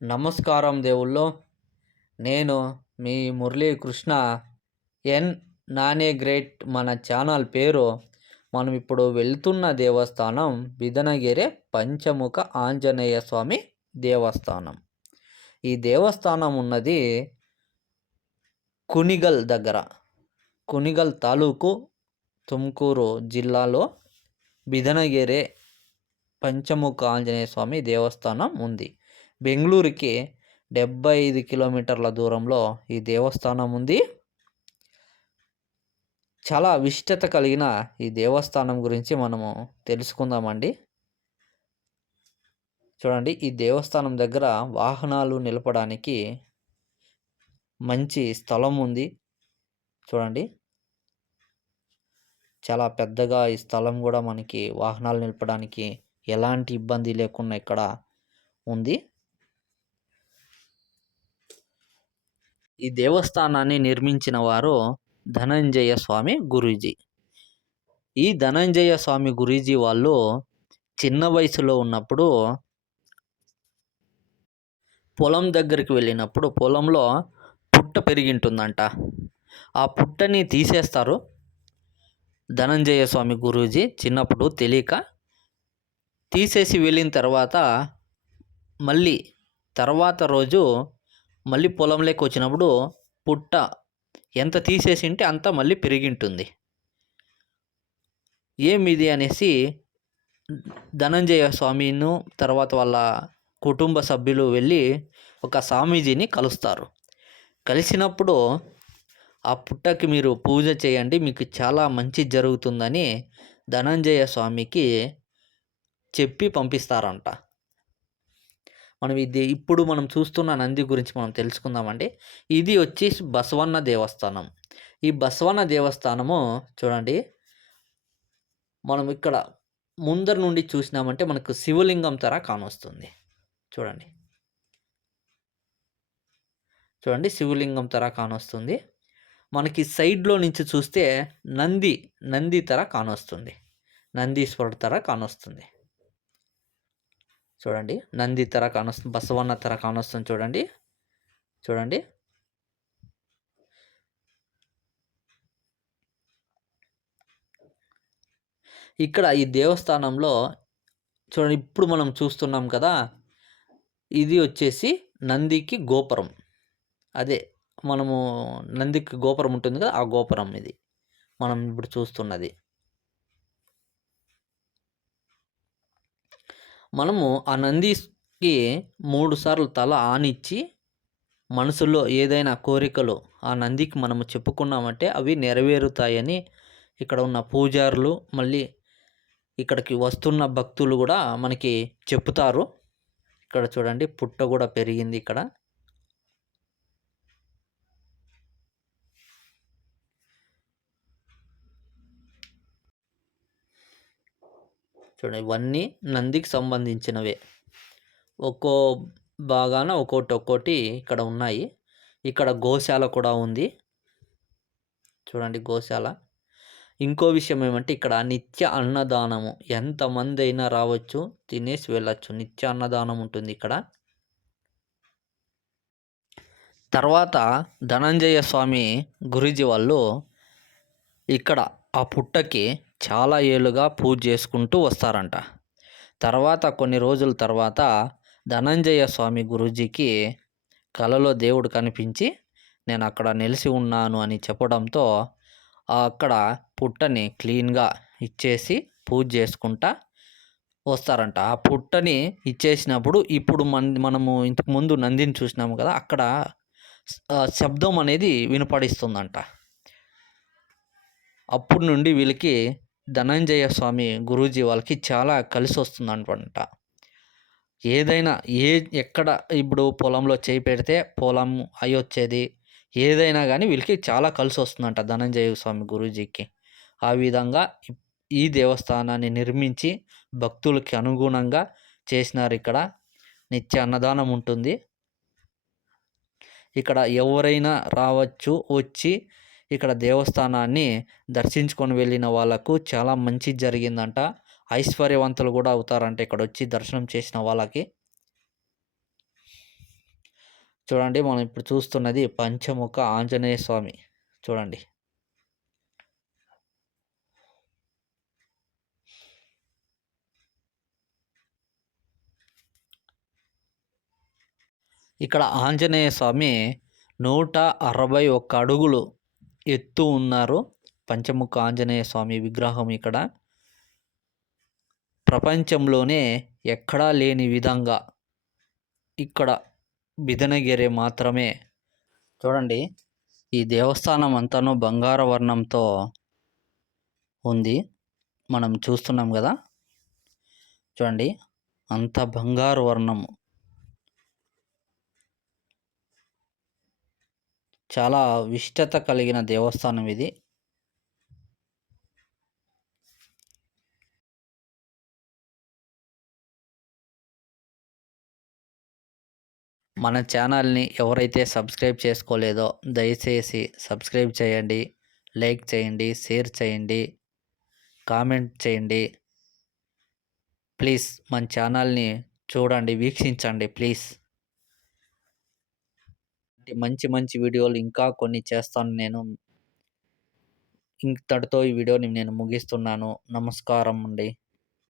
నమస్కారం దేవుళ్ళో. నేను మీ మురళీకృష్ణ ఎన్ నానే గ్రేట్. మన ఛానల్ పేరు. మనం ఇప్పుడు వెళ్తున్న దేవస్థానం బిదనగిరి పంచముఖ ఆంజనేయ స్వామి దేవస్థానం. ఈ దేవస్థానం ఉన్నది కునిగల్ దగ్గర, కునిగల్ తాలూకు, తుమ్కూరు జిల్లాలో బిదనగిరి పంచముఖ ఆంజనేయ స్వామి దేవస్థానం ఉంది. బెంగళూరుకి 75 కిలోమీటర్ల దూరంలో ఈ దేవస్థానం ఉంది. చాలా విశిష్టత కలిగిన ఈ దేవస్థానం గురించి మనము తెలుసుకుందామండి. చూడండి, ఈ దేవస్థానం దగ్గర వాహనాలు నిలపడానికి మంచి స్థలం ఉంది. చూడండి, చాలా పెద్దగా ఈ స్థలం కూడా మనకి వాహనాలు నిలపడానికి ఎలాంటి ఇబ్బంది లేకుండా ఇక్కడ ఉంది. ఈ దేవస్థానాన్ని నిర్మించిన వారు ధనంజయ స్వామి గురూజీ. ఈ ధనంజయ స్వామి గురూజీ వాళ్ళు చిన్న వయసులో ఉన్నప్పుడు పొలం దగ్గరికి వెళ్ళినప్పుడు పొలంలో పుట్ట పెరిగింటుందంట. ఆ పుట్టని తీసేస్తారు. ధనంజయ స్వామి గురూజీ చిన్నప్పుడు తెలియక తీసేసి వెళ్ళిన తర్వాత మళ్ళీ తర్వాత రోజు మళ్ళీ పొలంలోకి వచ్చినప్పుడు పుట్ట ఎంత తీసేసింటే అంత మళ్ళీ పెరిగింటుంది. ఏమిది అనేసి ధనంజయ స్వామిను తర్వాత వాళ్ళ కుటుంబ సభ్యులు వెళ్ళి ఒక స్వామీజీని కలుస్తారు. కలిసినప్పుడు ఆ పుట్టకి మీరు పూజ చేయండి, మీకు చాలా మంచి జరుగుతుందని ధనంజయ స్వామికి చెప్పి పంపిస్తారంట. ఇప్పుడు మనం చూస్తున్న నంది గురించి మనం తెలుసుకుందామండి. ఇది వచ్చి బసవన్న దేవస్థానం. ఈ బసవన్న దేవస్థానము చూడండి, మనం ఇక్కడ ముందర నుండి చూసినామంటే మనకు శివలింగం తర కానొస్తుంది. చూడండి, శివలింగం తర కానొస్తుంది. మనకి సైడ్లో నుంచి చూస్తే నంది తర కానొస్తుంది, నందీశ్వరుడు తర కానొస్తుంది. చూడండి, నంది తర కానొస్తుంది, బసవన్న తర కానొస్తుంది. చూడండి ఇక్కడ ఈ దేవస్థానంలో చూడండి, ఇప్పుడు మనం చూస్తున్నాం కదా, ఇది వచ్చేసి నందికి గోపురం. అదే మనము నందికి గోపురం ఉంటుంది కదా, ఆ గోపురం ఇది మనం ఇప్పుడు చూస్తున్నది. మనము ఆ నందికి 3 సార్లు తల ఆనిచ్చి మనసులో ఏదైనా కోరికలు ఆ నందికి మనము చెప్పుకున్నామంటే అవి నెరవేరుతాయని ఇక్కడ ఉన్న పూజారులు, మళ్ళీ ఇక్కడికి వస్తున్న భక్తులు కూడా మనకి చెప్తారు. ఇక్కడ చూడండి, పుట్ట కూడా పెరిగింది ఇక్కడ. చూడండి, ఇవన్నీ నందికి సంబంధించినవే. ఒక్కో భాగాన ఒక్కోటి ఇక్కడ ఉన్నాయి. ఇక్కడ గోశాల కూడా ఉంది. చూడండి, గోశాల. ఇంకో విషయం ఏమంటే ఇక్కడ నిత్య అన్నదానము, ఎంతమంది అయినా రావచ్చు, తినేసి వెళ్ళచ్చు. నిత్య అన్నదానం ఉంటుంది ఇక్కడ. తర్వాత ధనంజయ స్వామి గురూజీ వాళ్ళు ఇక్కడ ఆ పుట్టకి చాలా ఏళ్ళుగా పూజ చేసుకుంటూ వస్తారంట. తర్వాత కొన్ని రోజుల తర్వాత ధనంజయ స్వామి గురూజీకి కలలో దేవుడు కనిపించి నేను అక్కడ నిలిచి ఉన్నాను అని చెప్పడంతో అక్కడ పుట్టని క్లీన్గా ఇచ్చేసి పూజ చేసుకుంటా వస్తారంట. ఆ పుట్టని ఇచ్చేసినప్పుడు ఇప్పుడు మనము ఇంతకుముందు నందిని చూసినాము కదా, అక్కడ శబ్దం అనేది వినపడిస్తుందంట. అప్పటి నుండి వీళ్ళకి ధనంజయ స్వామి గురూజీ వాళ్ళకి చాలా కలిసి వస్తుందంట. ఏదైనా ఎక్కడ ఇప్పుడు పొలంలో చేయి పెడితే పొలం అయి వచ్చేది, ఏదైనా కానీ వీళ్ళకి చాలా కలిసి వస్తుందంట ధనంజయ స్వామి గురూజీకి. ఆ విధంగా ఈ దేవస్థానాన్ని నిర్మించి భక్తులకి అనుగుణంగా చేసినారు. ఇక్కడ నిత్య అన్నదానం ఉంటుంది. ఇక్కడ ఎవరైనా రావచ్చు, వచ్చి ఇక్కడ దేవస్థానాన్ని దర్శించుకొని వెళ్ళిన వాళ్ళకు చాలా మంచి జరిగిందంట. ఐశ్వర్యవంతులు కూడా అవుతారంట ఇక్కడ వచ్చి దర్శనం చేసిన వాళ్ళకి. చూడండి మనం ఇప్పుడు చూస్తున్నది పంచముఖ ఆంజనేయ స్వామి. చూడండి. ఇక్కడ ఆంజనేయ స్వామి 161 అడుగులు ఎత్తు ఉన్నారు. పంచముఖ ఆంజనేయ స్వామి విగ్రహం ఇక్కడ. ప్రపంచంలోనే ఎక్కడా లేని విధంగా ఇక్కడ బిదనగిరి మాత్రమే. చూడండి ఈ దేవస్థానం అంతాను బంగార వర్ణంతో ఉంది. మనం చూస్తున్నాం కదా. చూడండి అంత బంగారు వర్ణము. చాలా విశిష్టత కలిగిన దేవస్థానం ఇది. మన ఛానల్ని ఎవరైతే సబ్స్క్రైబ్ చేసుకోలేదో దయచేసి సబ్స్క్రైబ్ చేయండి, లైక్ చేయండి, షేర్ చేయండి, కామెంట్ చేయండి. ప్లీజ్ మన ఛానల్ని చూడండి, వీక్షించండి ప్లీజ్. మంచి మంచి వీడియోలు ఇంకా కొన్ని చేస్తాను నేను. ఇంతటితో ఈ వీడియోని నేను ముగిస్తున్నాను. నమస్కారం అండి.